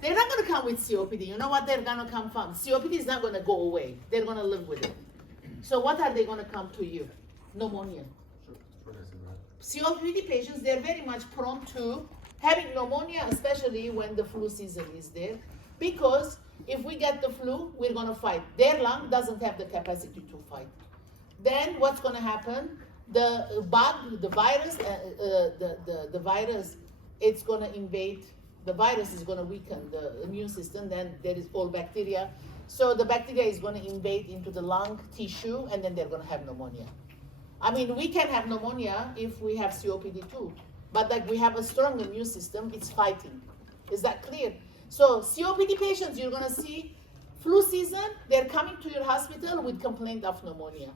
They're not going to come with COPD. You know what they're going to come from? COPD is not going to go away. They're going to live with it. So what are they going to come to you? Pneumonia. COPD patients, they're very much prone to having pneumonia, especially when the flu season is there, because if we get the flu, we're going to fight. Their lung doesn't have the capacity to fight. Then what's going to happen? The bug, the virus, the virus, it's going to invade. The virus is going to weaken the immune system. Then there is all bacteria. So the bacteria is going to invade into the lung tissue, and then they're going to have pneumonia. I mean, we can have pneumonia if we have COPD too, but like we have a strong immune system, it's fighting. Is that clear? So COPD patients, you're gonna see flu season, they're coming to your hospital with complaint of pneumonia.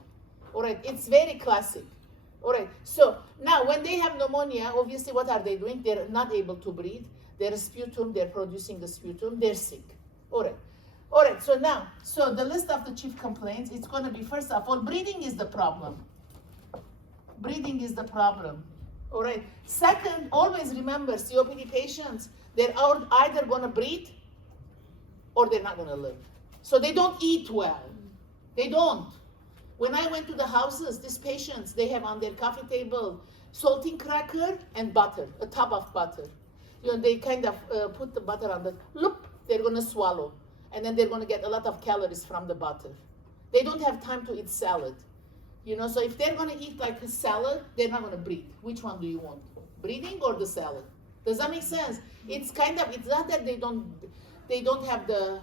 All right, it's very classic. All right, so now when they have pneumonia, obviously what are they doing? They're not able to breathe. Their sputum, they're producing the sputum, they're sick. All right. All right, so now, so the list of the chief complaints, it's gonna be, first of all, breathing is the problem. Breathing is the problem. All right. Second, always remember, COPD patients, they're either going to breathe or they're not going to live. So they don't eat well. They don't. When I went to the houses, these patients, they have on their coffee table saltine cracker and butter, a tub of butter. You know, they kind of put the butter on the, look, they're going to swallow. And then they're going to get a lot of calories from the butter. They don't have time to eat salad. You know, so if they're going to eat like a salad, they're not going to breathe. Which one do you want? Breathing or the salad? Does that make sense? It's kind of, it's not that they don't have the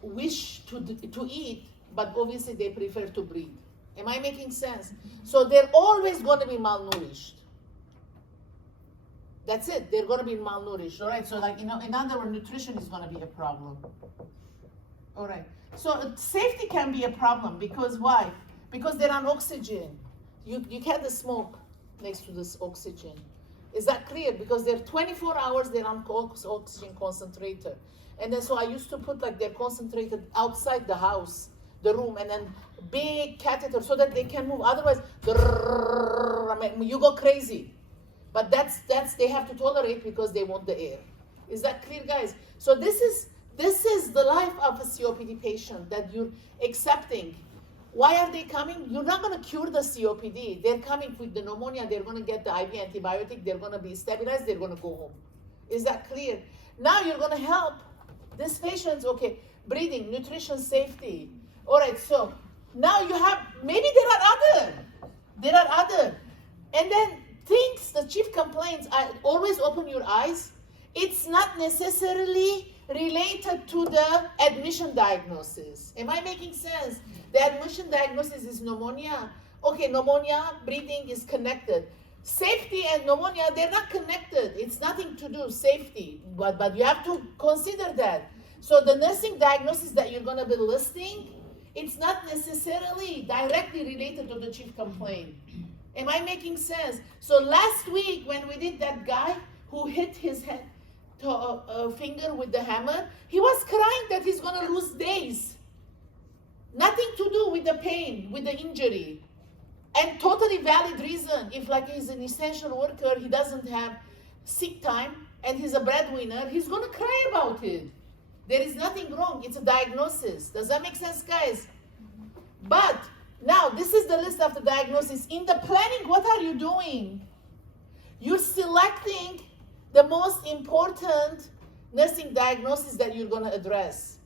wish to eat, but obviously they prefer to breathe. Am I making sense? So they're always going to be malnourished. That's it. They're going to be malnourished. All right. So like, you know, in other words, nutrition is going to be a problem. All right. So safety can be a problem because why? Because they're on oxygen. You can't smoke next to this oxygen. Is that clear? Because they're 24 hours, they're on oxygen concentrator. And then so I used to put like they're concentrated outside the house, the room, and then big catheter so that they can move. Otherwise, you go crazy. But that's they have to tolerate because they want the air. Is that clear, guys? So this is the life of a COPD patient that you're accepting. Why are they coming? You're not going to cure the COPD. They're coming with the pneumonia. They're going to get the IV antibiotic. They're going to be stabilized. They're going to go home. Is that clear? Now you're going to help these patients, okay, breathing, nutrition, safety. All right, so now you have, maybe there are other. And then things, the chief complaints, always open your eyes. It's not necessarily related to the admission diagnosis. Am I making sense? The admission diagnosis is pneumonia. Okay, pneumonia, breathing is connected. Safety and pneumonia, they're not connected. It's nothing to do, safety. But you have to consider that. So the nursing diagnosis that you're going to be listing, it's not necessarily directly related to the chief complaint. Am I making sense? So last week when we did that guy who hit his head, finger with the hammer, he was crying that he's going to lose days. Nothing to do with the pain, with the injury. And totally valid reason. If like he's an essential worker, he doesn't have sick time, and he's a breadwinner, he's going to cry about it. There is nothing wrong. It's a diagnosis. Does that make sense, guys? But now this is the list of the diagnosis. In the planning, what are you doing? You're selecting the most important nursing diagnosis that you're going to address.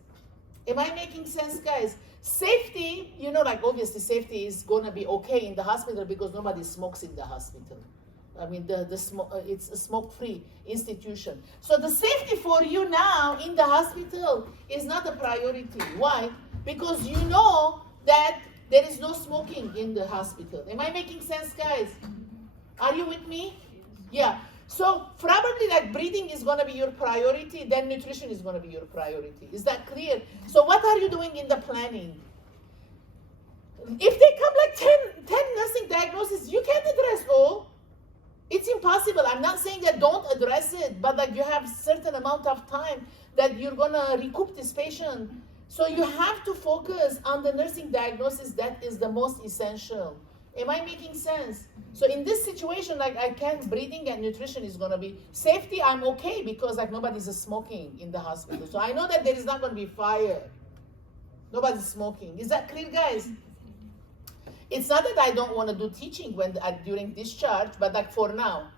Am I making sense, guys? Safety, you know, like obviously safety is going to be okay in the hospital because nobody smokes in the hospital. I mean, it's a smoke-free institution. So the safety for you now in the hospital is not a priority. Why? Because you know that there is no smoking in the hospital. Am I making sense, guys? Are you with me? Yeah. So probably like breathing is going to be your priority, then nutrition is going to be your priority. Is that clear? So what are you doing in the planning? If they come like 10 nursing diagnoses, you can't address all. It's impossible. I'm not saying that don't address it, but like you have certain amount of time that you're going to recoup this patient. So you have to focus on the nursing diagnosis that is the most essential. Am I making sense? So in this situation, like I can't, breathing and nutrition is gonna be, safety I'm okay because like nobody's smoking in the hospital. So I know that there is not gonna be fire. Nobody's smoking. Is that clear, guys? It's not that I don't want to do teaching when during discharge, but like for now.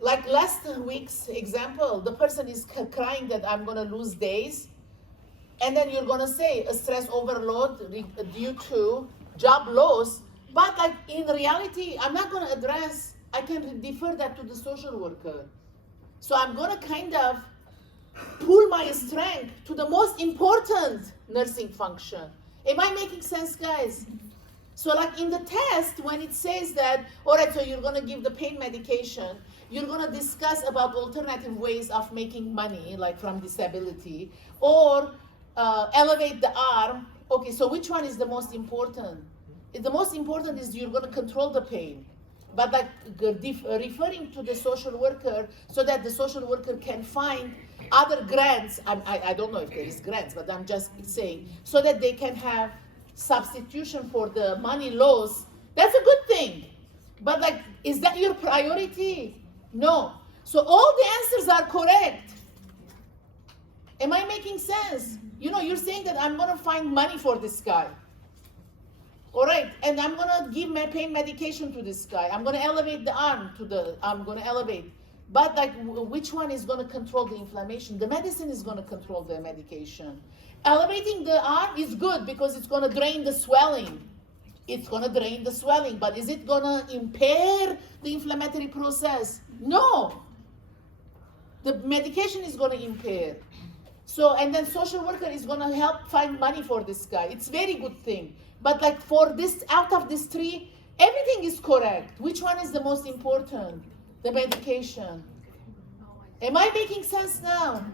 Like last week's example, the person is crying that I'm gonna lose days, and then you're gonna say a stress overload due to job loss, but like in reality, I'm not gonna address, I can defer that to the social worker. So I'm gonna kind of pull my strength to the most important nursing function. Am I making sense, guys? So like in the test, when it says that, all right, so you're gonna give the pain medication, you're gonna discuss about alternative ways of making money, like from disability, or elevate the arm. Okay, so which one is the most important? The most important is you're gonna control the pain, but like referring to the social worker so that the social worker can find other grants. I don't know if there is grants, but I'm just saying, so that they can have substitution for the money loss. That's a good thing. But like, is that your priority? No. So all the answers are correct. Am I making sense? You know, you're saying that I'm gonna find money for this guy. All right, and I'm gonna give my pain medication to this guy. I'm gonna elevate the arm I'm gonna elevate. But like, which one is gonna control the inflammation? The medicine is gonna control the medication. Elevating the arm is good because it's gonna drain the swelling. It's gonna drain the swelling, but is it gonna impair the inflammatory process? No. The medication is gonna impair. So, and then social worker is gonna help find money for this guy. It's very good thing. But like for this, out of these three, everything is correct. Which one is the most important? The medication. Am I making sense now?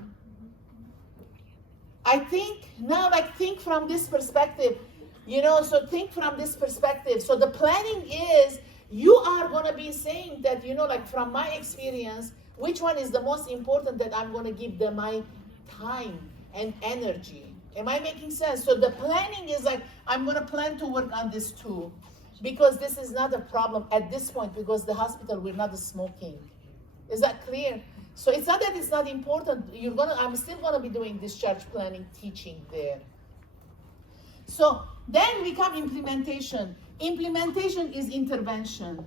I think now, like, think from this perspective, you know, so think from this perspective. So the planning is, you are gonna be saying that, you know, like from my experience, which one is the most important that I'm gonna give them my time and energy. Am I making sense? So the planning is like, I'm gonna plan to work on this too, because this is not a problem at this point, because the hospital, we're not smoking. Is that clear? So it's not that it's not important. I'm still gonna be doing discharge planning, teaching there. So then we come implementation. Implementation is intervention.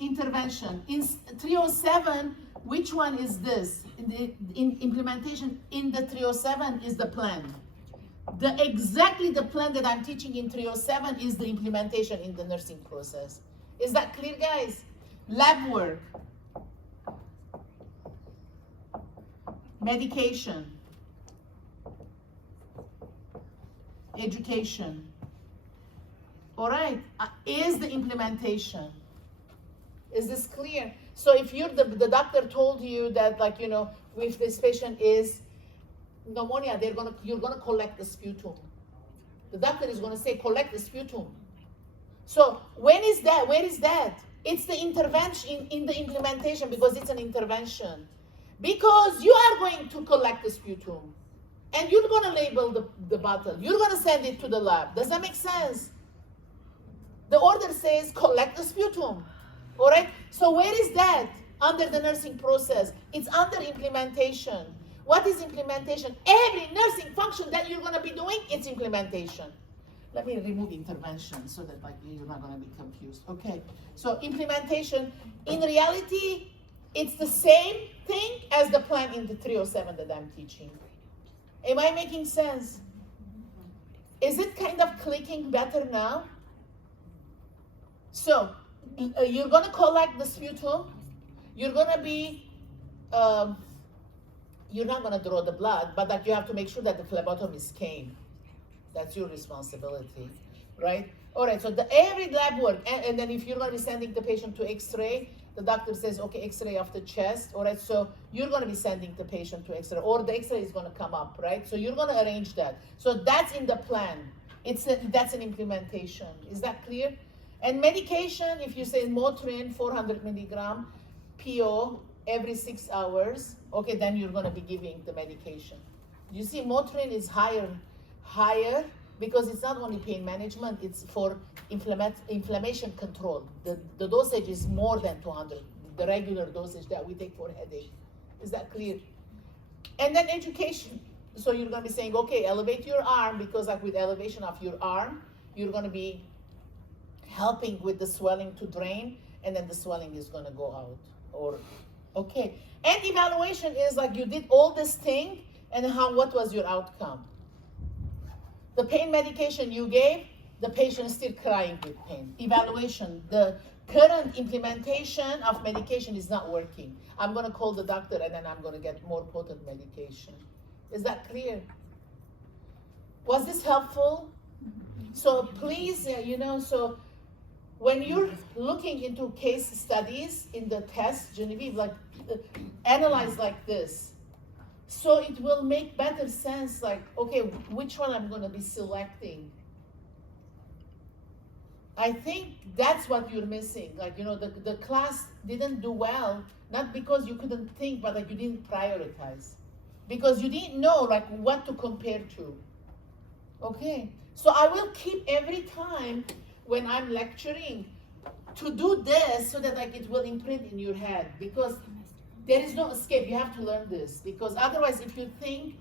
Intervention. In 307, which one is this? In implementation in the 307 is the plan. Exactly the plan that I'm teaching in 307 is the implementation in the nursing process. Is that clear, guys? Lab work, medication, education. All right, is the implementation. Is this clear? So if you're the doctor told you that, like, you know, if this patient is pneumonia, you're gonna collect the sputum. The doctor is gonna say, collect the sputum. So when is that? Where is that? It's the intervention in the implementation, because it's an intervention. Because you are going to collect the sputum, and you're gonna label the bottle. You're gonna send it to the lab. Does that make sense? The order says collect the sputum. All right, so where is that under the nursing process? It's under implementation. What is implementation? Every nursing function that you're gonna be doing, it's implementation. Let me remove intervention so that like you're not gonna be confused. Okay, so implementation, in reality, it's the same thing as the plan in the 307 that I'm teaching. Am I making sense? Is it kind of clicking better now? So, you're gonna collect the sputum. You're gonna be, you're not gonna draw the blood, but like you have to make sure that the phlebotomist came. That's your responsibility, right? All right, so every lab work, and then if you're gonna be sending the patient to X-ray, the doctor says, okay, X-ray of the chest, all right? So you're gonna be sending the patient to X-ray, or the X-ray is gonna come up, right? So you're gonna arrange that. So that's in the plan. That's an implementation. Is that clear? And medication, if you say Motrin, 400 milligram, PO, every 6 hours, okay, then you're gonna be giving the medication. You see, Motrin is higher because it's not only pain management, it's for inflammation control. The dosage is more than 200, the regular dosage that we take for headache. Is that clear? And then education. So you're going to be saying, okay, elevate your arm, because like with elevation of your arm, you're going to be helping with the swelling to drain, and then the swelling is going to go out. Or, okay. And evaluation is like you did all this thing, and what was your outcome? The pain medication you gave, the patient is still crying with pain. Evaluation, the current implementation of medication is not working. I'm going to call the doctor, and then I'm going to get more potent medication. Is that clear? Was this helpful? So please, so when you're looking into case studies in the test, Genevieve, like analyze like this. So it will make better sense, like, okay, which one I'm going to be selecting. I think that's what you're missing. Like, the class didn't do well, not because you couldn't think, but like you didn't prioritize. Because you didn't know like what to compare to. Okay, so I will keep every time when I'm lecturing to do this so that like it will imprint in your head, because there is no escape. You have to learn this, because otherwise if you think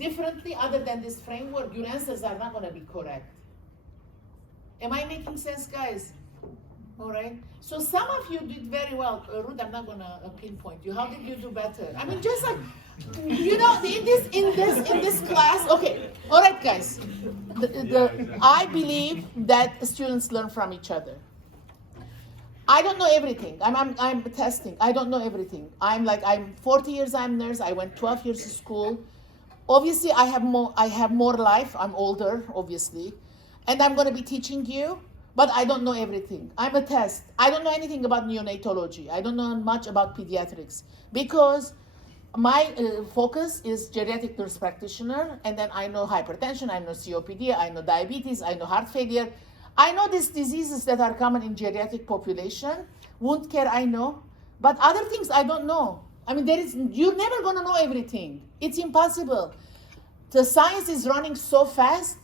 differently other than this framework, your answers are not going to be correct. Am I making sense, guys? All right. So some of you did very well. Ruth, I'm not going to pinpoint you. How did you do better? I mean, just like, in this class. Okay. All right, guys. I believe that students learn from each other. I don't know everything. I'm testing. I don't know everything. I'm 40 years. I'm a nurse. I went 12 years to school. Obviously, I have more life. I'm older, obviously, and I'm going to be teaching you. But I don't know everything. I'm a test. I don't know anything about neonatology. I don't know much about pediatrics, because my focus is geriatric nurse practitioner, and then I know hypertension, I know COPD, I know diabetes, I know heart failure. I know these diseases that are common in geriatric population. Wound care I know, but other things I don't know. I mean, you're never gonna know everything. It's impossible. The science is running so fast.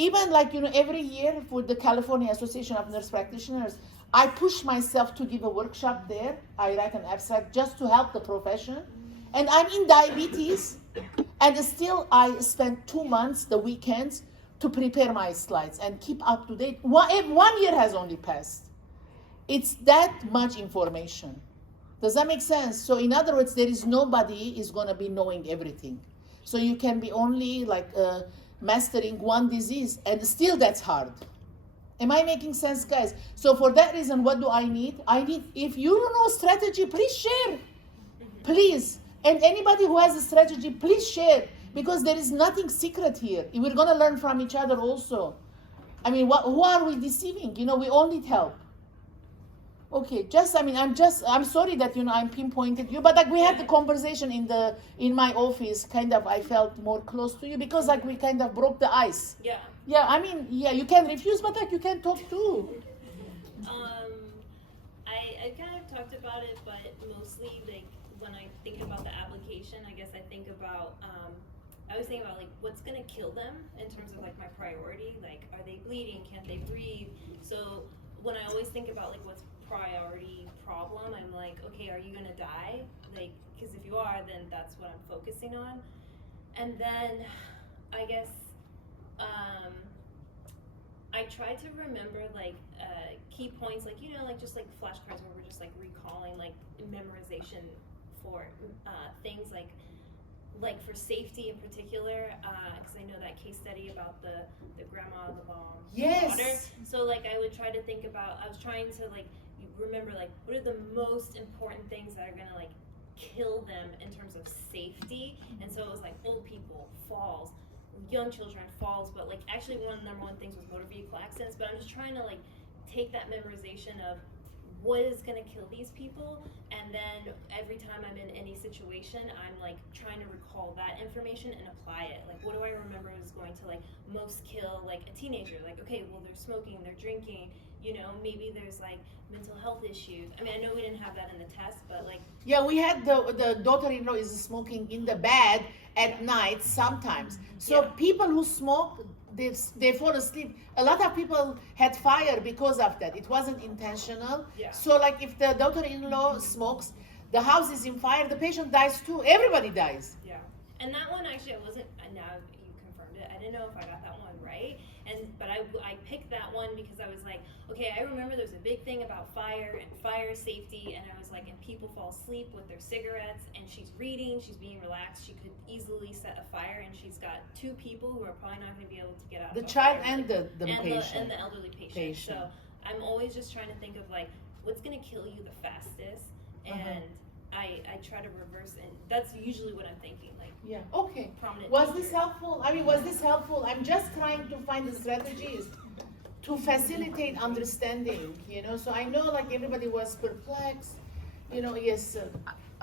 Even every year with the California Association of Nurse Practitioners, I push myself to give a workshop there. I write an abstract just to help the profession. And I'm in diabetes, and still I spend 2 months, the weekends, to prepare my slides and keep up to date. 1 year has only passed. It's that much information. Does that make sense? So in other words, there is nobody is going to be knowing everything. So you can be only mastering one disease, and still that's hard. Am I making sense, guys? So for that reason, what do I need? If you don't know strategy, please share. Please. And anybody who has a strategy, please share, because there is nothing secret here. We're going to learn from each other also. I mean, who are we deceiving? We all need help. Okay, I'm sorry that, I'm pinpointed you, but we had the conversation in my office, I felt more close to you, because we kind of broke the ice. Yeah. Yeah, you can refuse, but you can talk too. I kind of talked about it, but mostly when I think about the application, I guess I think about, I was thinking about what's gonna kill them in terms of my priority, are they bleeding, can't they breathe? So when I always think about what's priority problem, I'm okay, are you gonna die? Because if you are, then that's what I'm focusing on. And then I guess I try to remember key points, just flashcards where we're just recalling memorization for things for safety in particular, because I know that case study about the grandma, the mom, yes, daughter. So I would try to think about, I was trying to remember what are the most important things that are gonna kill them in terms of safety. And so it was old people, falls, young children, falls, but actually one of the number one things was motor vehicle accidents. But I'm just trying to take that memorization of what is going to kill these people, and then every time I'm in any situation, I'm trying to recall that information and apply it. What do I remember is going to most kill a teenager? Okay, well, they're smoking, they're drinking, maybe there's mental health issues. I mean, I know we didn't have that in the test, but yeah, we had the daughter-in-law is smoking in the bed at night sometimes. So people who smoke, they fall asleep. A lot of people had fire because of that. It wasn't intentional. Yeah. So like if the daughter-in-law smokes, the house is in fire, the patient dies too. Everybody dies. Yeah. And that one actually, I wasn't. Now you confirmed it. I didn't know if I got that one right. But I picked that one because I was like, okay, I remember there's a big thing about fire and fire safety, and I was like, and people fall asleep with their cigarettes, and she's reading, she's being relaxed, she could easily set a fire, and she's got two people who are probably not going to be able to get out. The of a child fire, and the patient. and the elderly patient. So I'm always just trying to think of like what's going to kill you the fastest, and I try to reverse, and that's usually what I'm thinking. Like, yeah. Okay. Prominent Was teacher. this helpful? I mean, was this helpful? I'm just trying to find the strategies to facilitate understanding, you know. So I know like everybody was perplexed, you know. Yes.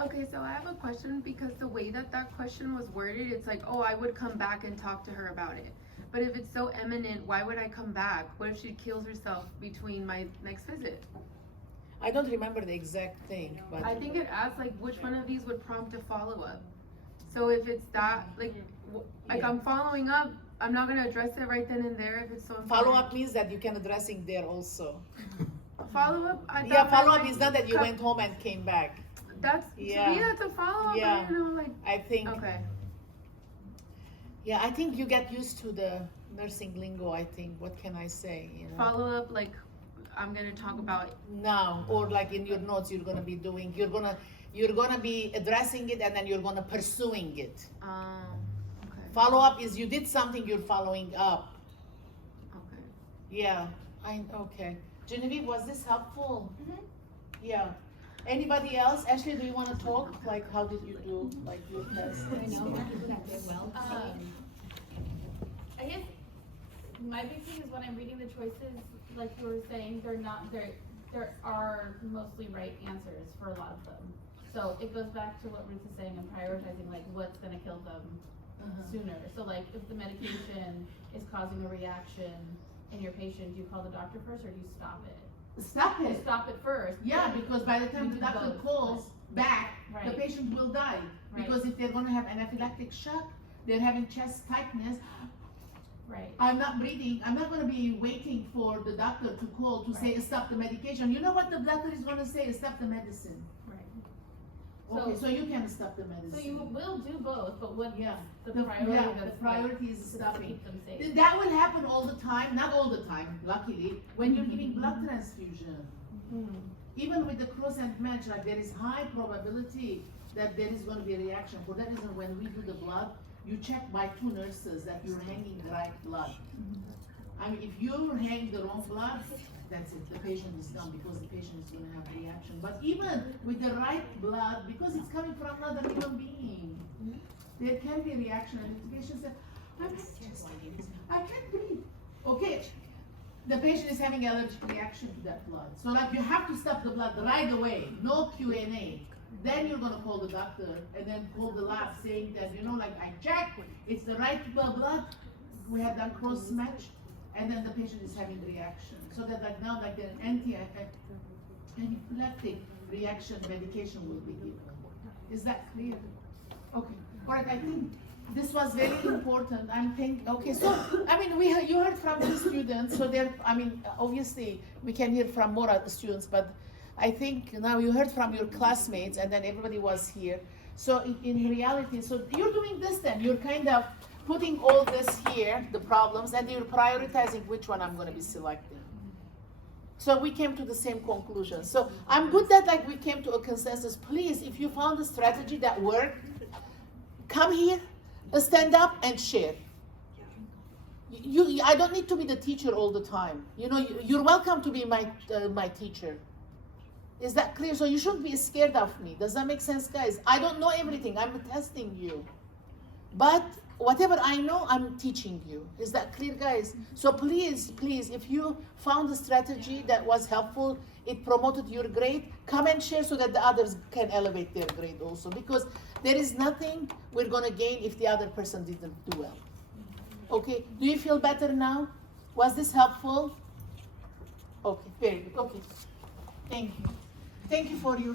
Okay, so I have a question because the way that question was worded, it's like, oh, I would come back and talk to her about it. But if it's so imminent, why would I come back? What if she kills herself between my next visit? I don't remember the exact thing, but I think it asks like which one of these would prompt a follow-up. So if it's that, like I'm following up, I'm not gonna address it right then and there if it's so important. follow-up means that you can addressing there also. Follow-up? Yeah, follow-up is not that you went home and came back. That's, to me, that's a follow-up. Yeah. I don't know, like, I think. okay. Yeah, I think you get used to the nursing lingo, I think. What can I say? You know? Follow-up, like, I'm gonna talk about Now, or like in your notes, you're gonna be doing, you're gonna be addressing it and then you're gonna pursuing it. okay. Follow up is you did something, you're following up. Okay. Yeah, okay. Genevieve, was this helpful? Mhm. Yeah. Anybody else? Ashley, do you wanna talk? Like, how did you do, like, your test? I know, that did well. I guess my big thing is when I'm reading the choices, like you were saying, there are mostly right answers for a lot of them. So it goes back to what Ruth is saying and prioritizing like what's gonna kill them sooner. So like if the medication is causing a reaction in your patient, do you call the doctor first or do you stop it? Stop You it. stop it first. Yeah, because by the time You the do doctor both. calls back, the Right. patient will die. Right. Because if they're gonna have anaphylactic shock, they're having chest tightness, Right. I'm not breathing, I'm not gonna be waiting for the doctor to call to say Right. stop the medication. You know what the doctor is gonna say? Stop the medicine. Right. Okay, so you can stop the medicine. So you will do both, but what Yeah. the The- priority yeah, that's the priority is to stopping. keep them safe. That will happen all the time, not all the time, luckily, when you're giving blood transfusion. Even with the cross and match, like there is high probability that there is going to be a reaction. For that reason, when we do the blood, you check by two nurses that you're hanging the right blood. I mean, if you hang the wrong blood, that's it. The patient is done because the patient is going to have a reaction. But even with the right blood, because it's coming from another human being, there can be a reaction. And the patient says, I can't breathe. Okay, the patient is having allergic reaction to that blood. So like you have to stop the blood right away, no Q&A. Then you're gonna call the doctor and then call the lab saying that, you know, like I checked, it's the right blood, we have done cross match, and then the patient is having reaction. So that like now like the anaphylactic reaction medication will be given. Is that clear? Okay, all right, I think this was very important. I'm thinking, okay, so, I mean, you heard from the students, so there, I mean, obviously, we can hear from more other students, but I think now you heard from your classmates, and then everybody was here. So in reality, so you're doing this then, you're kind of putting all this here, the problems, and you're prioritizing which one I'm gonna be selecting. So we came to the same conclusion. So I'm good that like we came to a consensus. Please, if you found a strategy that worked, come here, stand up and share. I don't need to be the teacher all the time. You know, you're welcome to be my teacher. Is that clear? So you shouldn't be scared of me. Does that make sense, guys? I don't know everything. I'm testing you. But whatever I know, I'm teaching you. Is that clear, guys? So please, if you found a strategy that was helpful, it promoted your grade, come and share so that the others can elevate their grade also. Because there is nothing we're gonna gain if the other person didn't do well. Okay, do you feel better now? Was this helpful? Okay, very good, okay. Thank you. Thank you for your